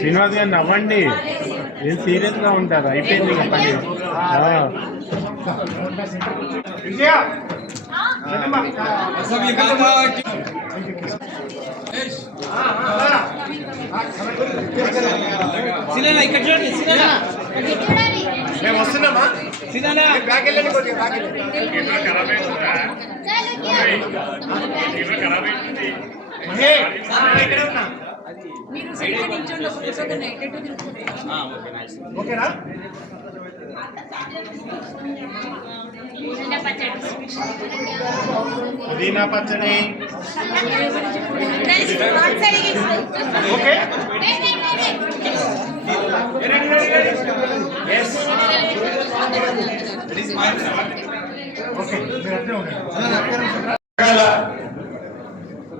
శ్రీనివాస్ గారు నవ్వండి, ఏం సీరియస్గా ఉంటారు. అయిపోయింది ఇక పని. ఇక్కడ చూడండి, మేము వస్తున్నామా? బ్యాక్ వెళ్ళండి, కొద్దిగా బ్యాక్ ఇక్కడే ఉన్నా. ఓకేనా? పుదీనా పచ్చడి ఓకే.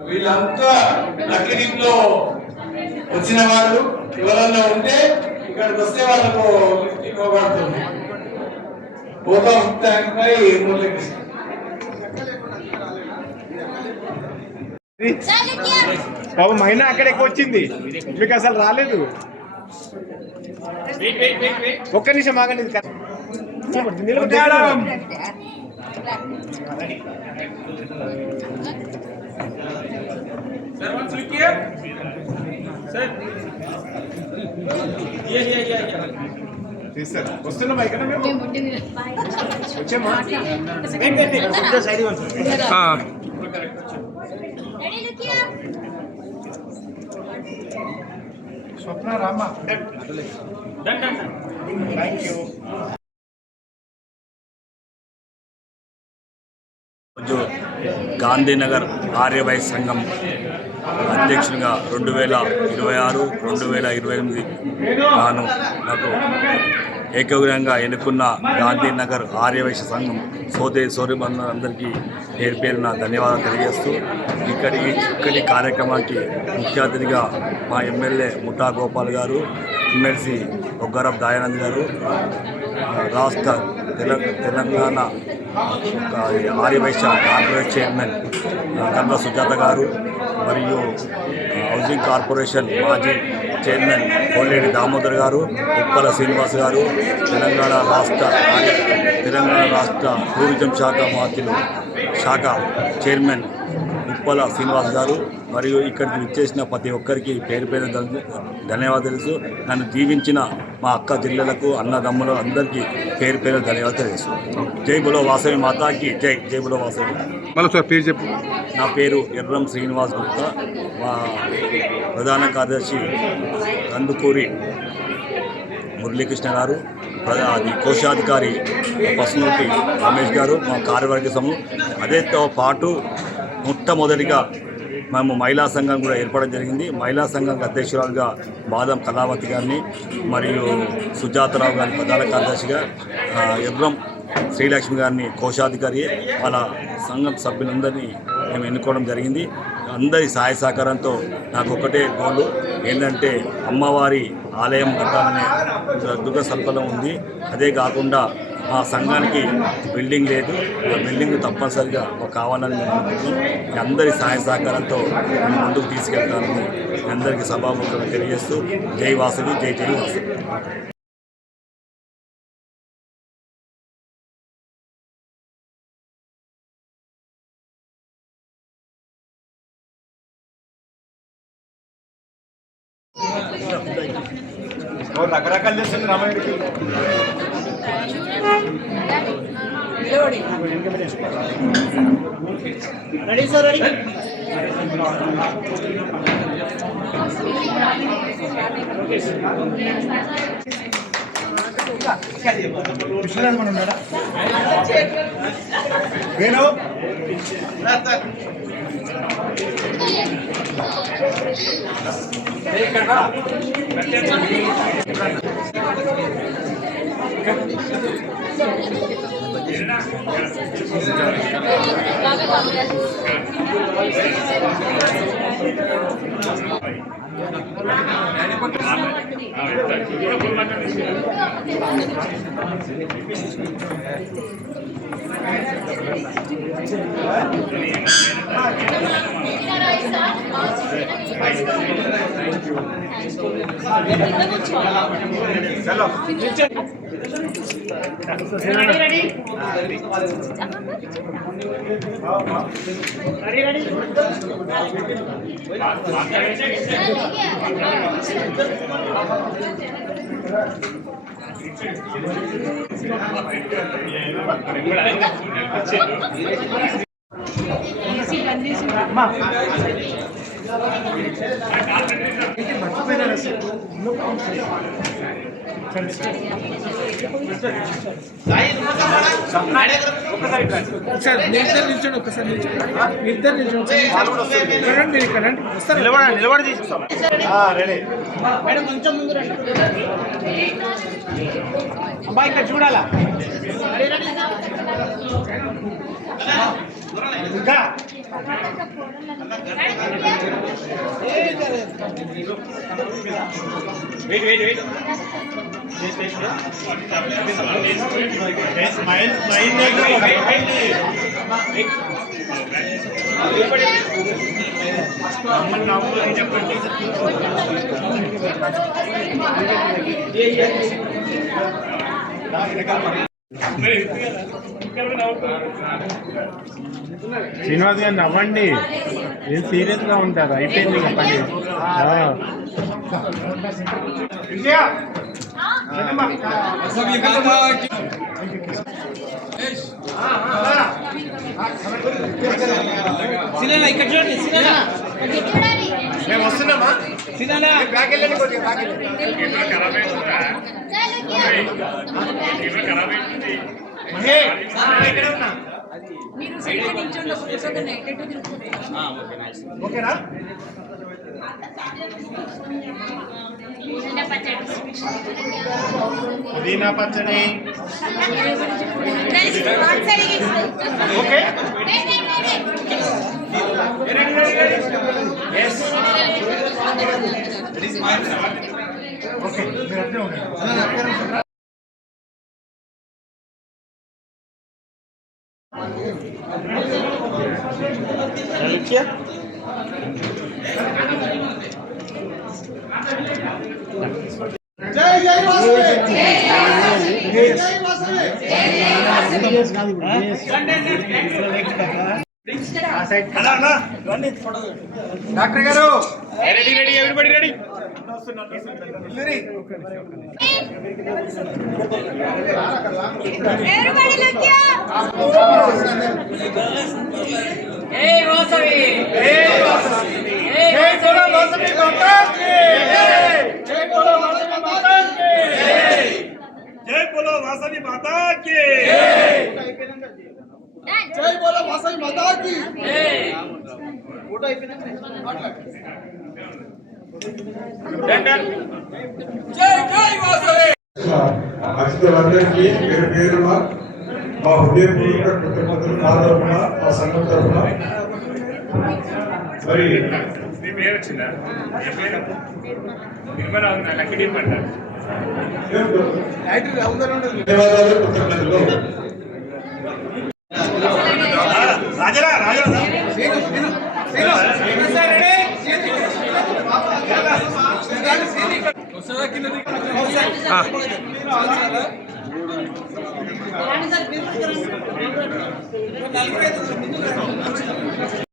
వీళ్ళంతా లక్కీలో వచ్చిన వాళ్ళు ఎవరన్నా ఉంటే ఇక్కడికి వస్తే వాళ్ళకు ఇవ్వబడుతుంది. పోగా ఉంటాయి బాబు మైనా అక్కడ ఎక్కువ వచ్చింది, మీకు అసలు రాలేదు. ఒక్క నిమిషం ఆగండి. వస్తున్నామా ఇక్కడ మేము వచ్చామా? స్వప్న రామ, థ్యాంక్ యూ. గాంధీనగర్ ఆర్యవైశ్య సంఘం అధ్యక్షునిగా 2026, 2028 గాను నాకు ఏకగ్రీవంగా ఎన్నుకున్న గాంధీనగర్ ఆర్యవైశ్య సంఘం సోదరీమణులందరికీ పేరు పేరున ధన్యవాదాలు తెలియజేస్తూ ఇక్కడి కార్యక్రమానికి ముఖ్య అతిథిగా మా ఎమ్మెల్యే ముఠా గోపాల్ గారు, ఎమ్మెల్సీ బొగ్గారపు దయానంద్ గారు, రాష్ట్ర తెలంగాణ ఆర్యవైశ్య కార్పొరేషన్ చైర్మన్ కన్నా సుజాత గారు మరియు హౌసింగ్ కార్పొరేషన్ మాజీ చైర్మన్ కోల్లేటి దామోదర్ గారు, ఉప్పల శ్రీనివాస్ గారు, తెలంగాణ రాష్ట్ర టూరిజం శాఖ చైర్మన్ ఉప్పల శ్రీనివాస్ గారు మరియు ఇక్కడికి విచ్చేసిన ప్రతి ఒక్కరికి పేరు పేరు ధన్యవాదాలు తెలుసు. నన్ను దీవించిన మా అక్క జిల్లలకు అన్నదమ్ములు అందరికీ పేరు పేరు ధన్యవాదాలు తెలుసు. జై బులో వాసవి మాతాకి జై. జై బులో వాసవి. పేరు చెప్పు. నా పేరు ఎర్రం శ్రీనివాస్ గుప్తా. మా ప్రధాన కార్యదర్శి కందుకూరి మురళీకృష్ణ గారు, కోశాధికారి పసునూటి రమేష్ గారు, మా కార్యవర్గ సమూహం. అదేతో పాటు మొట్టమొదటిగా మేము మహిళా సంఘం కూడా ఏర్పడడం జరిగింది. మహిళా సంఘం అధ్యక్షురాలుగా బాదం కళావతి గారిని మరియు సుజాతరావు గారి ప్రధాన కార్యదర్శిగా, ఎర్రం శ్రీలక్ష్మి గారిని కోశాధికారి, వాళ్ళ సంఘం సభ్యులందరినీ మేము ఎన్నుకోవడం జరిగింది. అందరి సహాయ సహకారంతో నాకు ఒకటే గోలు ఏంటంటే అమ్మవారి ఆలయం కట్టాలనే దృఢ సంకల్పం ఉంది. అదే కాకుండా మా సంఘానికి బిల్డింగ్ లేదు, ఆ బిల్డింగ్ తప్పనిసరిగా కావాలని మేము అనుకుంటున్నాం. అందరి సహాయ సహకారంతో మేము ముందుకు తీసుకెళ్తానని అందరికీ సభాముఖంగా తెలియజేస్తూ జై వాసవి, జై జై వాసవి. రకరకాలు చేస్తుంది రామాయుడికి. Ready sir, ready. విశ్వనాథ్ ఉన్నాడా? వేణు నిలబడి తీసుకుంటాం. రెడీ మేడం, కొంచెం ముందు రండి. అబ్బాయి ఇక్కడ చూడాలా? ఇంకా వెయిట్ స్మైల్ చెప్పండి. శ్రీనివాస్ గారు నవ్వండి, ఏం సీరియస్ గా ఉంటారు. అయిపోయింది ఇక పని. ఇక్కడ చూడండి. మేము వస్తున్నామా? బ్యాక్ వెళ్ళండి, కొద్దిగా బ్యాక్ వెళ్ళండి. ఓకేనా? పుదీనా పచ్చడి. ఓకే, ఓకే, మీరు అట్లే ఉండండి. జై జై వాసవి. డాక్టర్ గారు రెడీ, ఎవ్రీబడి రెడీ. जय बोलो वासवी माता की, జై బోలో వాసవి మాతా की. ఫోటో అయిపోయింది. జై జై వాసవి. అతిథులందరికీ పేరు పేరున మా హృదయపూర్వక కృతజ్ఞతలు నా తరఫున, మా సంఘం తరఫున. మరి మీ పేరు వచ్చిందా? నిర్మల ఉందా? లక్కీ పడ్డా. ధన్యవాదాలు, కృతజ్ఞతలు. రాజరా రాజరా నలుగురు